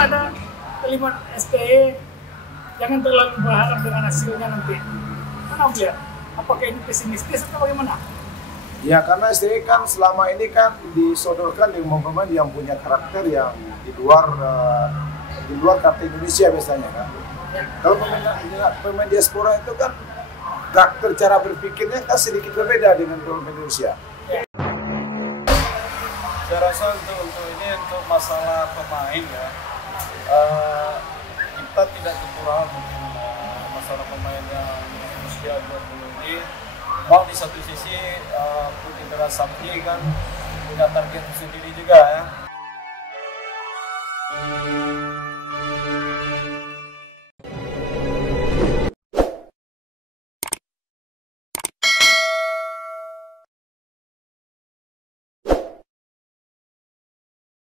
ada kalimat STY, jangan terlalu berharap dengan hasilnya nanti. Mana melihat? Apakah ini pesimistis atau bagaimana? Ya, karena STY kan selama ini kan disodorkan dengan pemain yang punya karakter yang di luar karakter Indonesia biasanya kan. Ya. Kalau pemain diaspora itu kan karakter cara berpikirnya kan sedikit berbeda dengan pemain Indonesia. Ya. Saya rasa untuk ini untuk masalah pemain ya, kita tidak kekurangan mungkin masalah pemain yang usia 20 ini. Mau di satu sisi Putih Merah Sakti kan punya target sendiri juga ya.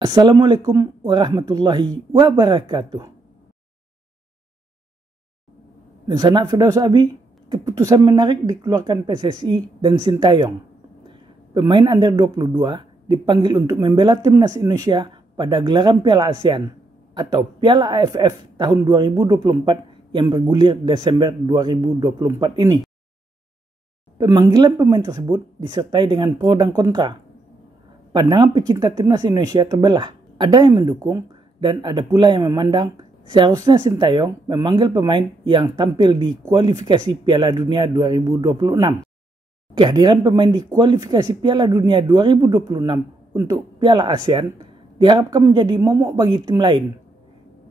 Assalamualaikum warahmatullahi wabarakatuh. Dan sanak Firdaus Abi, keputusan menarik dikeluarkan PSSI dan Sintayong. Pemain under 22 dipanggil untuk membela timnas Indonesia pada gelaran Piala ASEAN atau Piala AFF tahun 2024 yang bergulir Desember 2024 ini. Pemanggilan pemain tersebut disertai dengan pro dan kontra. Pandangan pecinta timnas Indonesia terbelah. Ada yang mendukung dan ada pula yang memandang seharusnya Sintayong memanggil pemain yang tampil di kualifikasi Piala Dunia 2026. Kehadiran pemain di kualifikasi Piala Dunia 2026 untuk Piala ASEAN diharapkan menjadi momok bagi tim lain.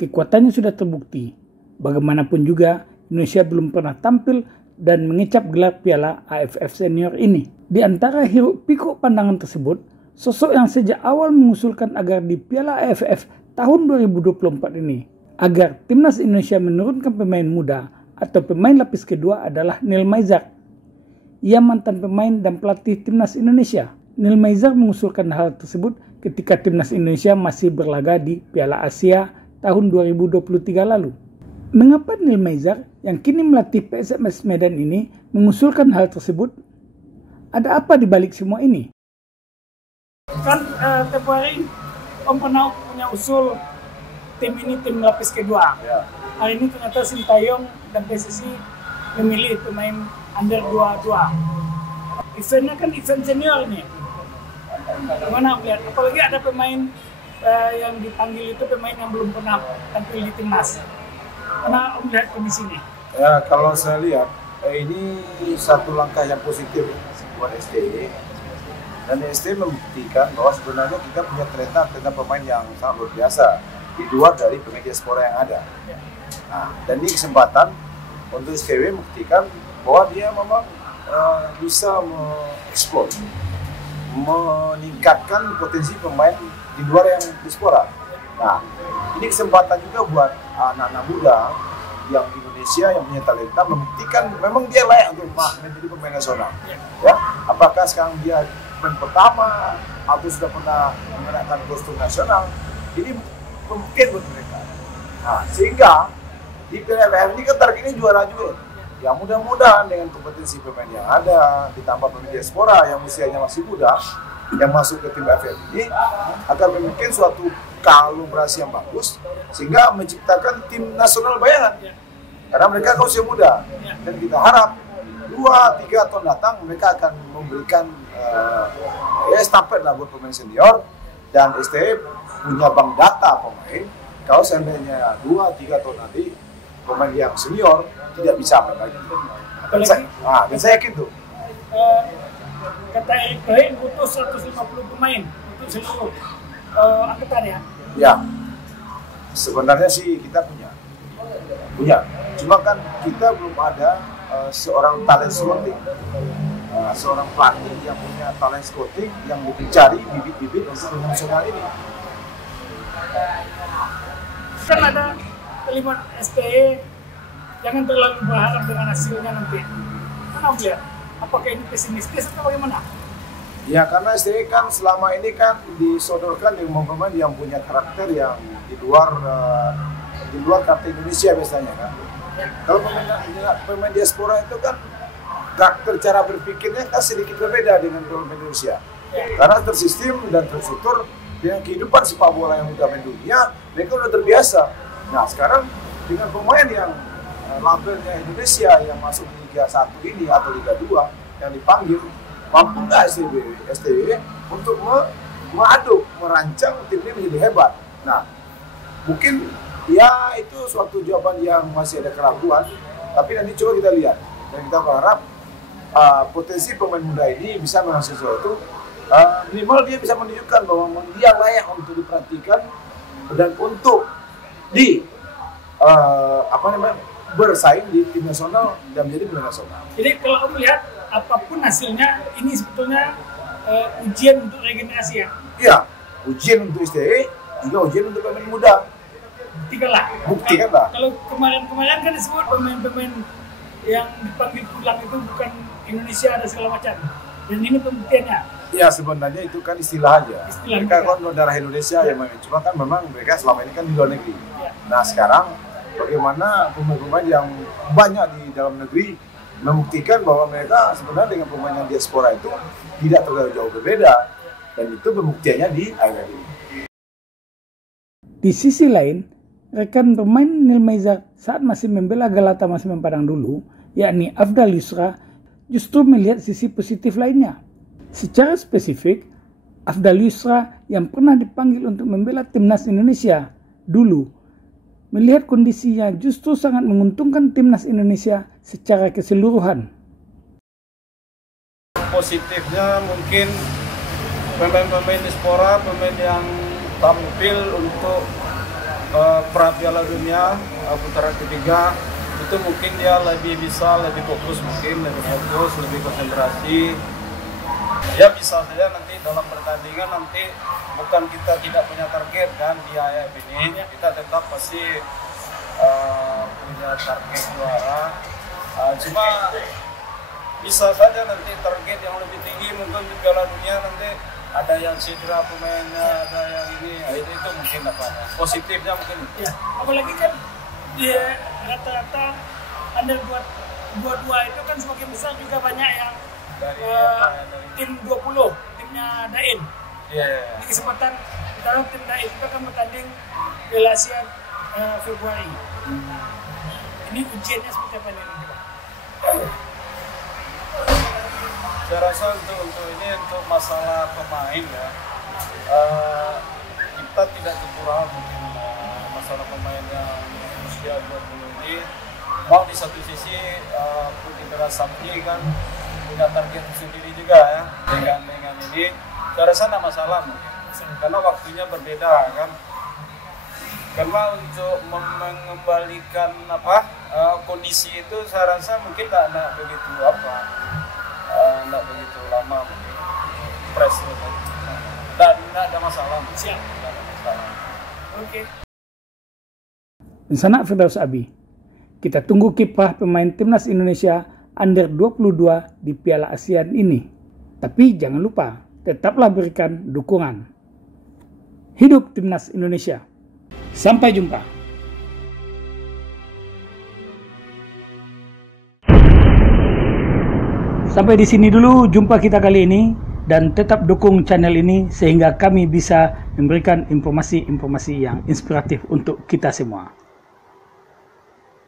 Kekuatannya sudah terbukti. Bagaimanapun juga Indonesia belum pernah tampil dan mengecap gelar Piala AFF Senior ini. Di antara hiruk pikuk pandangan tersebut, sosok yang sejak awal mengusulkan agar di Piala AFF tahun 2024 ini, agar timnas Indonesia menurunkan pemain muda atau pemain lapis kedua adalah Neil Maizar. Ia mantan pemain dan pelatih timnas Indonesia. Neil Maizar mengusulkan hal tersebut ketika timnas Indonesia masih berlaga di Piala Asia tahun 2023 lalu. Mengapa Neil Maizar yang kini melatih PSMS Medan ini mengusulkan hal tersebut? Ada apa di balik semua ini? Kan tempoh hari Om pernah punya usul tim ini tim lapis kedua. Ya. Hari ini ternyata Sintayong dan PSSI memilih pemain under 22. Eventnya kan event senior ini. Gimana melihat? Apalagi ada pemain yang dipanggil itu pemain yang belum pernah tampil di timnas. Karena Om lihat kondisi ini. Ya, kalau saya lihat ini satu langkah yang positif buat STY. Dan STY membuktikan bahwa sebenarnya kita punya talenta pemain yang sangat luar biasa di luar dari pemain diaspora yang ada. Nah, dan ini kesempatan untuk STY membuktikan bahwa dia memang bisa mengeksplor, meningkatkan potensi pemain di luar yang diaspora. Nah, ini kesempatan juga buat anak-anak muda yang Indonesia yang punya talenta membuktikan memang dia layak untuk menjadi pemain nasional. Ya, apakah sekarang dia pemain pertama atau sudah pernah mengenakan kostum nasional, ini mungkin buat mereka. Nah, sehingga di PLFF ini kan targetnya juara juga. Ya mudah-mudahan dengan kompetensi pemain yang ada, ditambah pemain diaspora yang usianya masih muda, yang masuk ke tim AFF ini akan membuat suatu kolaborasi yang bagus, sehingga menciptakan tim nasional bayangan. Karena mereka kan usia muda, dan kita harap 2-3 tahun datang mereka akan memberikan estafet lah buat pemain senior, dan STY punya bank data pemain. Kalau seandainya 2-3 tahun nanti pemain yang senior tidak bisa main lagi. Dan saya yakin tuh. Kata Erick Thohir butuh 150 pemain untuk seluruh angkatan ya. Ya, sebenarnya sih kita punya. Cuma kan kita belum ada seorang talent scouting, seorang pelatih yang punya talent scouting yang mencari bibit-bibit untuk tim nasional ini. Kan ada kalimat STY, jangan terlalu berharap dengan hasilnya nanti. Mana melihat? Apakah ini pesimistis atau bagaimana? Ya, karena STY kan selama ini kan disodorkan dengan pemain yang punya karakter yang di luar karakter Indonesia biasanya kan. Kalau pemain diaspora itu kan karakter cara berpikirnya kan sedikit berbeda dengan pemain Indonesia. Karena tersistem dan terstruktur dengan kehidupan sepak bola yang udah mendunia, mereka udah terbiasa. Nah sekarang dengan pemain yang labelnya Indonesia yang masuk di Liga 1 ini atau Liga 2 yang dipanggil, mampu nggak STW untuk mengaduk, merancang tim ini menjadi hebat? Nah, mungkin ya itu suatu jawaban yang masih ada keraguan, tapi nanti coba kita lihat dan kita berharap potensi pemain muda ini bisa menghasilkan sesuatu. Minimal dia bisa menunjukkan bahwa dia layak untuk diperhatikan dan untuk bersaing di tim nasional dan menjadi pemain nasional. Jadi kalau Om lihat apapun hasilnya, ini sebetulnya ujian untuk regenerasi ya? Iya, ujian untuk STE, juga ujian untuk pemain muda. Buktikanlah. Kalau kemarin kan disebut pemain-pemain yang dipanggil pulang itu bukan Indonesia ada segala macam. Dan ini pembuktiannya. Ya sebenarnya itu kan istilah aja. Mereka kan darah Indonesia ya, cuma kan memang mereka selama ini kan di luar negeri. Ya. Nah sekarang bagaimana pemain-pemain yang banyak di dalam negeri membuktikan bahwa mereka sebenarnya dengan pemain yang diaspora itu tidak terlalu jauh berbeda, dan itu pembuktiannya di akhir ini. Di sisi lain, rekan pemain Nil Maizar saat masih membela Galata Mas Padang dulu, yakni Afdal Yusra, justru melihat sisi positif lainnya. Secara spesifik, Afdal Yusra yang pernah dipanggil untuk membela timnas Indonesia dulu, melihat kondisinya justru sangat menguntungkan timnas Indonesia secara keseluruhan. Positifnya mungkin pemain-pemain diaspora, pemain yang tampil untuk pra Piala Dunia putaran ketiga, itu mungkin dia lebih fokus, lebih konsentrasi. Ya bisa saja nanti dalam pertandingan nanti bukan kita tidak punya target kan di AFF ini, kita tetap pasti punya target juara. Cuma bisa saja nanti target yang lebih tinggi mungkin di Piala Dunia nanti ada yang cedera pemainnya, ada yang ini, itu mungkin apa positifnya mungkin. Ya, apalagi kan dia rata-rata under 22 itu kan semakin besar juga banyak yang dari tim 20, timnya Dain. Di kesempatan dalam tim Dain itu akan bertanding Piala Asia Februari. Ini ujiannya seperti apa nih? Saya rasa untuk masalah pemain ya, kita tidak kekurangan mungkin masalah pemain yang usia 20 ini. Mau di satu sisi Putih Beras Sampi kan punya target sendiri juga ya dengan ini. Saya rasa tidak masalah mungkin, karena waktunya berbeda kan. Karena untuk mengembalikan kondisi itu saya rasa mungkin tidak begitu tidak begitu lama mungkin. Tidak ada masalah. Siap. Tidak ada masalah. Oke. Sana Firdaus Abi, kita tunggu kiprah pemain timnas Indonesia Under 22 di Piala ASEAN ini. Tapi jangan lupa, tetaplah berikan dukungan. Hidup timnas Indonesia. Sampai jumpa. Sampai di sini dulu jumpa kita kali ini, dan tetap dukung channel ini sehingga kami bisa memberikan informasi-informasi yang inspiratif untuk kita semua.